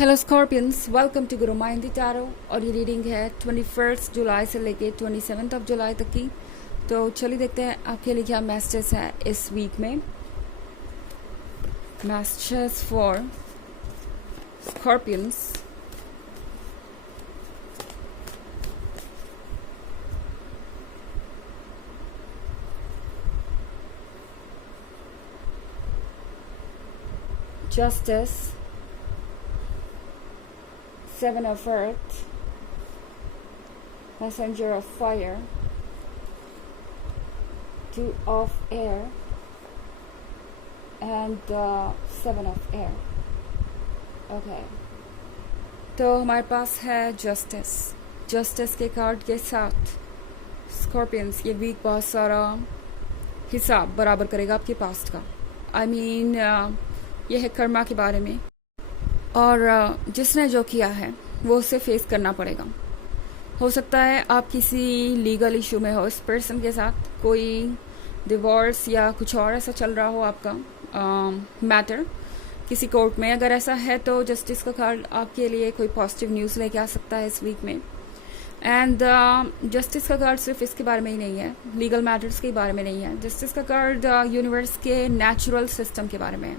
Hello Scorpions, welcome to Guru माइंदी tarot. और ये reading है 21 जुलाई से लेके 27 जुलाई तक की। तो चलिए देखते हैं आपके लिए क्या मैसेजेस है इस वीक में। Messages for scorpions. Justice, Seven of Earth, Messenger of Fire, Two of Air, and Seven of Air. Okay. तो हमारे पास है जस्टिस के कार्ड के साथ स्कॉर्पियंस ये वीक बहुत सारा हिसाब बराबर करेगा आपके पास्ट का। आई मीन ये है कर्मा के बारे में, और जिसने जो किया है वो उसे फेस करना पड़ेगा। हो सकता है आप किसी लीगल इशू में हो, इस पर्सन के साथ कोई डिवोर्स या कुछ और ऐसा चल रहा हो आपका मैटर किसी कोर्ट में। अगर ऐसा है तो जस्टिस का कार्ड आपके लिए कोई पॉजिटिव न्यूज़ लेके आ सकता है इस वीक में। एंड जस्टिस का कार्ड सिर्फ इसके बारे में ही नहीं है, लीगल मैटर्स के बारे में नहीं है। जस्टिस का कार्ड यूनिवर्स के नेचुरल सिस्टम के बारे में है।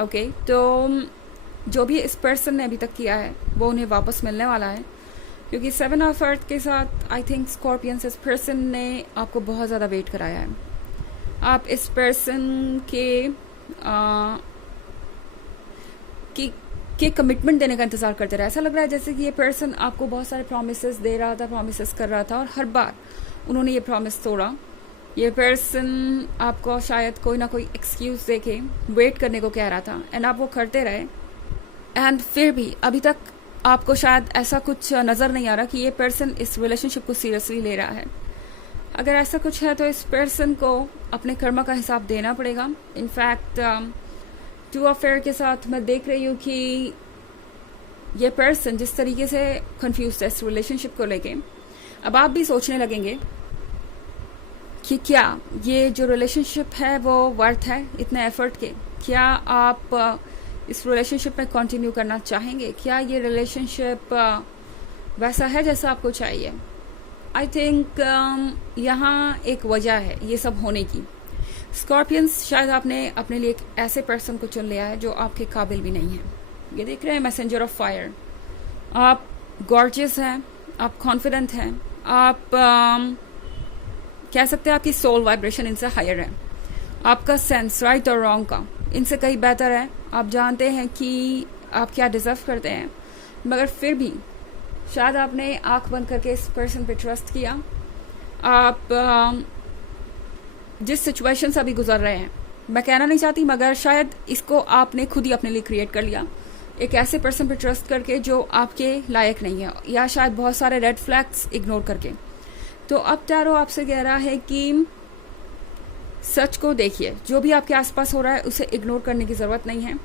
ओके, तो जो भी इस पर्सन ने अभी तक किया है वो उन्हें वापस मिलने वाला है, क्योंकि सेवन ऑफ अर्थ के साथ आई थिंक स्कॉर्पियंस इस पर्सन ने आपको बहुत ज़्यादा वेट कराया है। आप इस पर्सन के कमिटमेंट देने का इंतजार करते रहे। ऐसा लग रहा है जैसे कि ये पर्सन आपको बहुत सारे प्रॉमिसेस दे रहा था, प्रॉमिसेस कर रहा था, और हर बार उन्होंने ये प्रॉमिस तोड़ा। ये पर्सन आपको शायद कोई ना कोई एक्सक्यूज देके वेट करने को कह रहा था, एंड आप वो करते रहे। एंड फिर भी अभी तक आपको शायद ऐसा कुछ नज़र नहीं आ रहा कि ये पर्सन इस रिलेशनशिप को सीरियसली ले रहा है। अगर ऐसा कुछ है तो इस पर्सन को अपने कर्मा का हिसाब देना पड़ेगा। इनफैक्ट टू ऑफ एयर के साथ मैं देख रही हूँ कि ये पर्सन जिस तरीके से कंफ्यूज है इस रिलेशनशिप को लेके, अब आप भी सोचने लगेंगे कि क्या ये जो रिलेशनशिप है वो वर्थ है इतने एफर्ट के। क्या आप इस रिलेशनशिप में कंटिन्यू करना चाहेंगे? क्या ये रिलेशनशिप वैसा है जैसा आपको चाहिए? आई थिंक यहाँ एक वजह है ये सब होने की। स्कॉर्पियंस, शायद आपने अपने लिए एक ऐसे पर्सन को चुन लिया है जो आपके काबिल भी नहीं है। ये देख रहे हैं मैसेंजर ऑफ फायर। आप गॉर्जियस हैं, आप कॉन्फिडेंट हैं, आप कह सकते हैं आपकी सोल वाइब्रेशन इनसे हायर है। आपका सेंस राइट और रॉन्ग का इनसे कहीं बेहतर है। आप जानते हैं कि आप क्या डिजर्व करते हैं, मगर फिर भी शायद आपने आंख बंद करके इस पर्सन पे ट्रस्ट किया। आप जिस सिचुएशन से अभी गुजर रहे हैं, मैं कहना नहीं चाहती, मगर शायद इसको आपने खुद ही अपने लिए क्रिएट कर लिया, एक ऐसे पर्सन पे ट्रस्ट करके जो आपके लायक नहीं है, या शायद बहुत सारे रेड फ्लैग्स इग्नोर करके। तो अब टैरो आपसे कह रहा है कि सच को देखिए, जो भी आपके आसपास हो रहा है उसे इग्नोर करने की ज़रूरत नहीं है।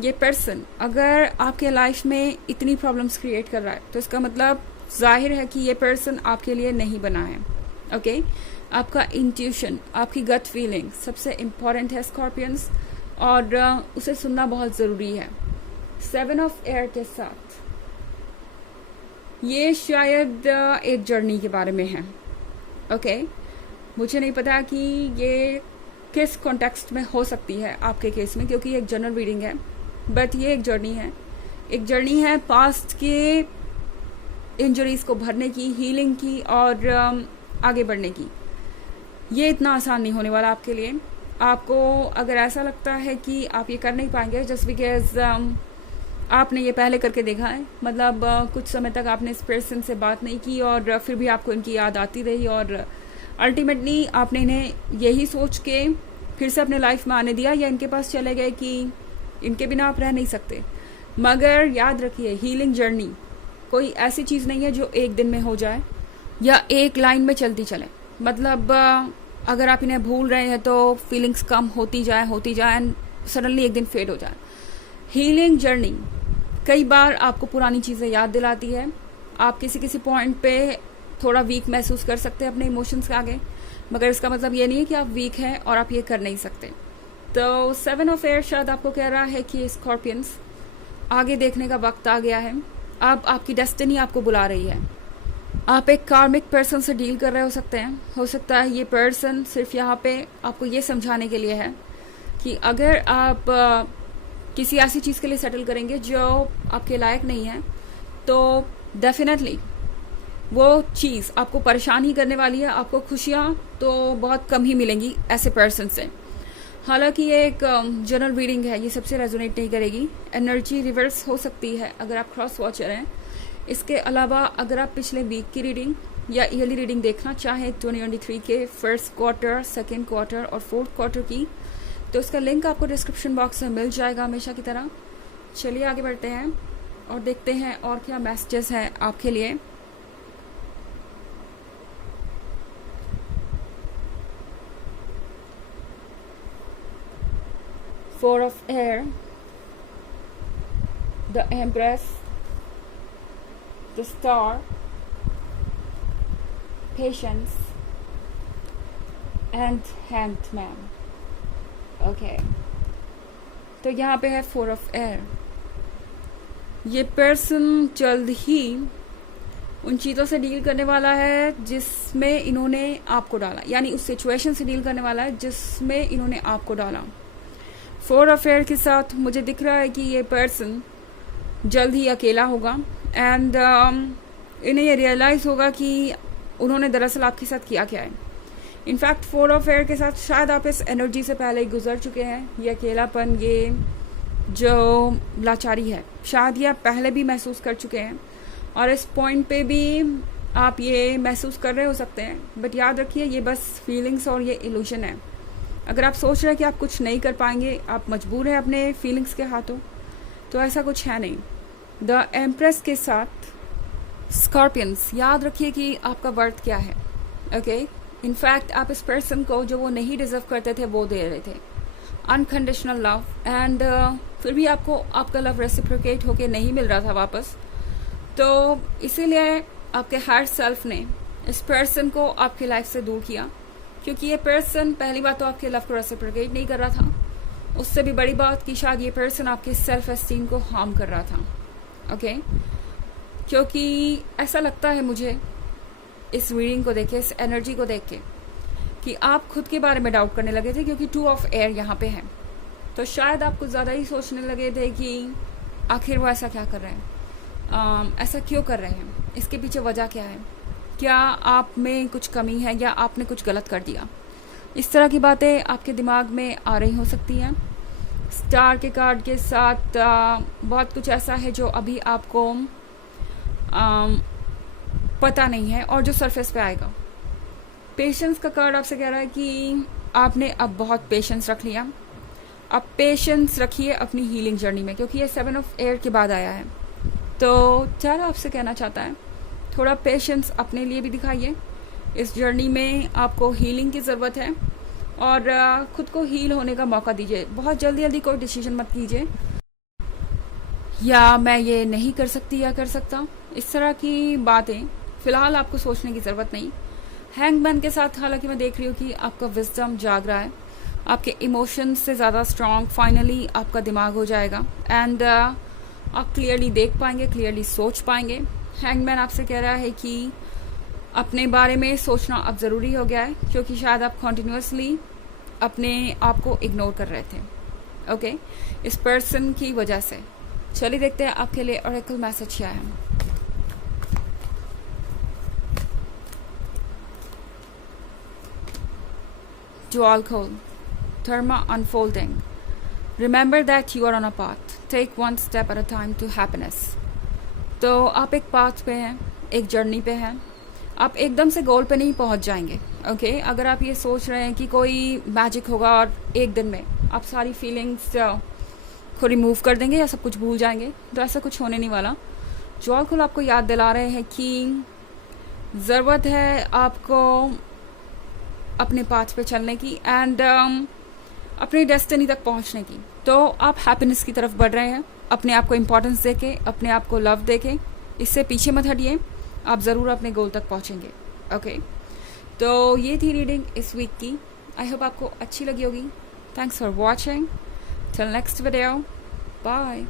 ये पर्सन अगर आपके लाइफ में इतनी प्रॉब्लम्स क्रिएट कर रहा है तो इसका मतलब जाहिर है कि ये पर्सन आपके लिए नहीं बना है। ओके, आपका इंट्यूशन, आपकी गट फीलिंग सबसे इम्पॉर्टेंट है स्कॉर्पियंस, और उसे सुनना बहुत ज़रूरी है। सेवन ऑफ एयर के साथ ये शायद एक जर्नी के बारे में है। ओके, मुझे नहीं पता कि ये किस कॉन्टेक्स्ट में हो सकती है आपके केस में, क्योंकि ये एक जनरल रीडिंग है, बट ये एक जर्नी है। एक जर्नी है पास्ट के इंजरीज को भरने की, हीलिंग की, और आगे बढ़ने की। ये इतना आसान नहीं होने वाला आपके लिए। आपको अगर ऐसा लगता है कि आप ये कर नहीं पाएंगे जस्ट बिकॉज आपने ये पहले करके देखा है, मतलब कुछ समय तक आपने इस पर्सन से बात नहीं की और फिर भी आपको इनकी याद आती रही, और अल्टीमेटली आपने इन्हें यही सोच के फिर से अपने लाइफ में आने दिया, या इनके पास चले गए कि इनके बिना आप रह नहीं सकते। मगर याद रखिए, हीलिंग जर्नी कोई ऐसी चीज़ नहीं है जो एक दिन में हो जाए या एक लाइन में चलती चले। मतलब अगर आप इन्हें भूल रहे हैं तो फीलिंग्स कम होती जाए एंड सडनली एक दिन फेड हो जाए। हीलिंग जर्नी कई बार आपको पुरानी चीज़ें याद दिलाती है। आप किसी पॉइंट पे थोड़ा वीक महसूस कर सकते हैं अपने इमोशंस के आगे, मगर इसका मतलब ये नहीं है कि आप वीक हैं और आप ये कर नहीं सकते। तो सेवन ऑफ एयर शायद आपको कह रहा है कि स्कॉर्पियंस, आगे देखने का वक्त आ गया है। अब आपकी डेस्टिनी आपको बुला रही है। आप एक कार्मिक पर्सन से डील कर रहे हो सकते हैं। हो सकता है ये पर्सन सिर्फ यहाँ पे आपको ये समझाने के लिए है कि अगर आप किसी ऐसी चीज़ के लिए सेटल करेंगे जो आपके लायक नहीं है, तो डेफिनेटली वो चीज़ आपको परेशान ही करने वाली है। आपको खुशियाँ तो बहुत कम ही मिलेंगी ऐसे पर्सन से। हालांकि ये एक जनरल रीडिंग है, ये सबसे रेजोनेट नहीं करेगी। एनर्जी रिवर्स हो सकती है अगर आप क्रॉस वॉचर हैं। इसके अलावा अगर आप पिछले वीक की रीडिंग या ईयरली रीडिंग देखना चाहें 2023 के फर्स्ट क्वार्टर, सेकेंड क्वार्टर और फोर्थ क्वार्टर की, तो इसका लिंक आपको डिस्क्रिप्शन बॉक्स में मिल जाएगा हमेशा की तरह। चलिए आगे बढ़ते हैं और देखते हैं और क्या मैसेजेस हैं आपके लिए। Four of Air, the Empress, the Star, Patience, and Hanged Man. Okay. तो यहाँ पे है फोर ऑफ एयर। ये पर्सन जल्द ही उन चीज़ों से डील करने वाला है जिसमें इन्होंने आपको डाला, यानी उस सिचुएशन से डील करने वाला है जिसमें इन्होंने आपको डाला। फोर ऑफ एयर के साथ मुझे दिख रहा है कि ये पर्सन जल्द ही अकेला होगा एंड इन्हें ये रियलाइज़ होगा कि उन्होंने दरअसल आपके साथ किया क्या है। इनफैक्ट फोर ऑफ एयर के साथ शायद आप इस एनर्जी से पहले ही गुजर चुके हैं। ये अकेलापन, ये जो लाचारी है, शायद ये आप पहले भी महसूस कर चुके हैं और इस पॉइंट पे भी आप ये महसूस कर रहे हो सकते हैं। बट याद रखिए, ये बस फीलिंग्स और ये इल्यूशन है। अगर आप सोच रहे हैं कि आप कुछ नहीं कर पाएंगे, आप मजबूर हैं अपने फीलिंग्स के हाथों, तो ऐसा कुछ है नहीं। द एम्प्रेस के साथ स्कॉर्पियंस, याद रखिए कि आपका वर्थ क्या है। ओके, इनफैक्ट आप इस पर्सन को जो वो नहीं डिजर्व करते थे वो दे रहे थे, अनकंडीशनल लव, एंड फिर भी आपको आपका लव रेसिप्रोकेट होके नहीं मिल रहा था वापस। तो इसीलिए आपके हायर सेल्फ ने इस पर्सन को आपकी लाइफ से दूर किया, क्योंकि ये पर्सन पहली बात तो आपके लव को रेसिप्रोकेट नहीं कर रहा था। उससे भी बड़ी बात कि शायद ये पर्सन आपके सेल्फ एस्टीम को हार्म कर रहा था। ओके, क्योंकि ऐसा लगता है मुझे इस रीडिंग को देख के, इस एनर्जी को देख के, कि आप खुद के बारे में डाउट करने लगे थे, क्योंकि टू ऑफ एयर यहाँ पे है। तो शायद आप कुछ ज़्यादा ही सोचने लगे थे कि आखिर वो ऐसा क्या कर रहे हैं, ऐसा क्यों कर रहे हैं, इसके पीछे वजह क्या है, क्या आप में कुछ कमी है या आपने कुछ गलत कर दिया। इस तरह की बातें आपके दिमाग में आ रही हो सकती हैं। स्टार के कार्ड के साथ बहुत कुछ ऐसा है जो अभी आपको पता नहीं है और जो सरफेस पे आएगा। पेशेंस का कार्ड आपसे कह रहा है कि आपने अब बहुत पेशेंस रख लिया। अब पेशेंस रखिए अपनी हीलिंग जर्नी में, क्योंकि ये 7 ऑफ एयर के बाद आया है। तो चारा आपसे कहना चाहता है, थोड़ा पेशेंस अपने लिए भी दिखाइए। इस जर्नी में आपको हीलिंग की ज़रूरत है और खुद को हील होने का मौका दीजिए। बहुत जल्दी जल्दी कोई डिसीजन मत कीजिए, या मैं ये नहीं कर सकती या कर सकता, इस तरह की बातें फ़िलहाल आपको सोचने की ज़रूरत नहीं। हैंगमैन के साथ हालांकि मैं देख रही हूँ कि आपका विजडम जाग रहा है, आपके इमोशंस से ज़्यादा स्ट्रॉन्ग फाइनली आपका दिमाग हो जाएगा एंड आप क्लियरली देख पाएंगे, क्लियरली सोच पाएंगे। हैंगमैन आपसे कह रहा है कि अपने बारे में सोचना अब ज़रूरी हो गया है, क्योंकि शायद आप कॉन्टिन्यूसली अपने आप को इग्नोर कर रहे थे। ओके, इस पर्सन की वजह से। चलिए देखते हैं आपके लिए ऑरेकल मैसेज क्या है। Dual Code, Dharma unfolding. Remember that you are on a path. Take one step at a time to happiness. तो आप एक पाथ पे हैं, एक जर्नी पे हैं। आप एकदम से गोल पे नहीं पहुंच जाएंगे। ओके, अगर आप ये सोच रहे हैं कि कोई मैजिक होगा और एक दिन में आप सारी फीलिंग्स को रिमूव कर देंगे या सब कुछ भूल जाएंगे, तो ऐसा कुछ होने नहीं वाला। Dual Code आपको याद दिला रहे हैं कि ज़रूरत है आपको अपने पाथ पे चलने की एंड अपनी डेस्टिनी तक पहुंचने की। तो आप हैप्पीनेस की तरफ बढ़ रहे हैं, अपने आप को इम्पोर्टेंस देके, अपने आप को लव देके, इससे पीछे मत हटिए, आप ज़रूर अपने गोल तक पहुंचेंगे। ओके, तो ये थी रीडिंग इस वीक की। आई होप आपको अच्छी लगी होगी। Thanks for watching. Till next video, bye.